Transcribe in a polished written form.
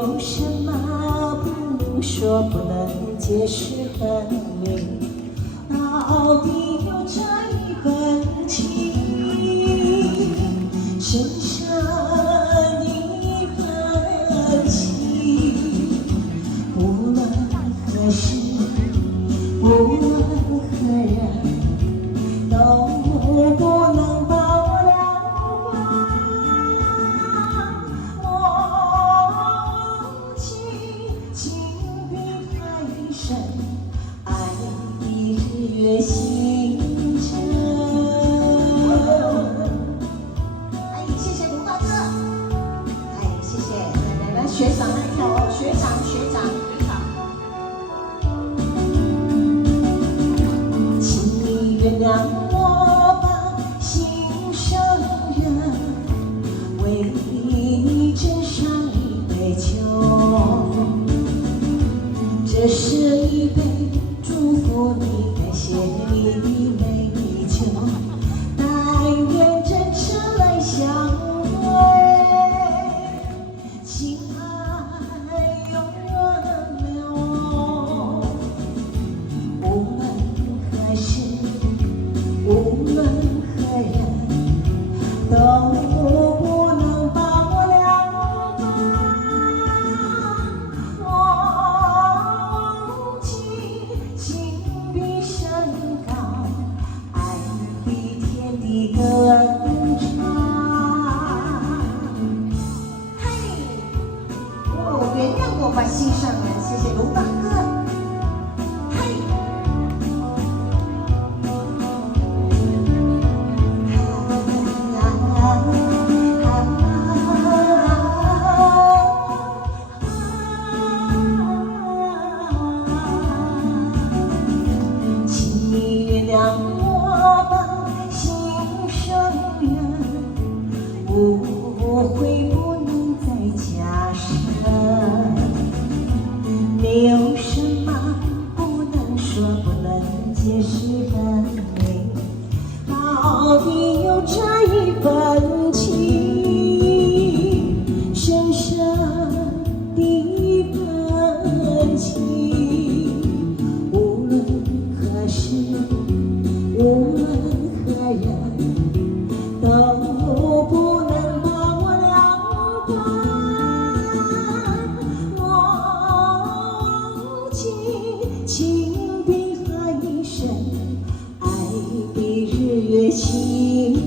有什么不能说，不能解释和明？到底有这一份情，深深的份情，无论何时，无论何人，都不能把我了忘。忘记情比海深，爱比日月星辰。哎，谢谢卢大哥。哎，谢谢，来学长来跳哦，学长。请你原谅我吧，心上人，为你斟上一杯酒。这是一杯祝福你，感谢你的美酒，但愿真诚来相会，情爱永远留。无论何时，无论何人，都不能把我了忘。忘记情比山高，爱比天地更长。嘿，哦，原谅我吧，心上人，谢谢卢大哥。嘿。请你原谅我吧，心上人，误会不能再加深。没有什么不能说，不能解释的美，到底有这一份情，深深的份情，无论何时，无论何人，都不能把我了忘。忘记情比海深，爱比日月星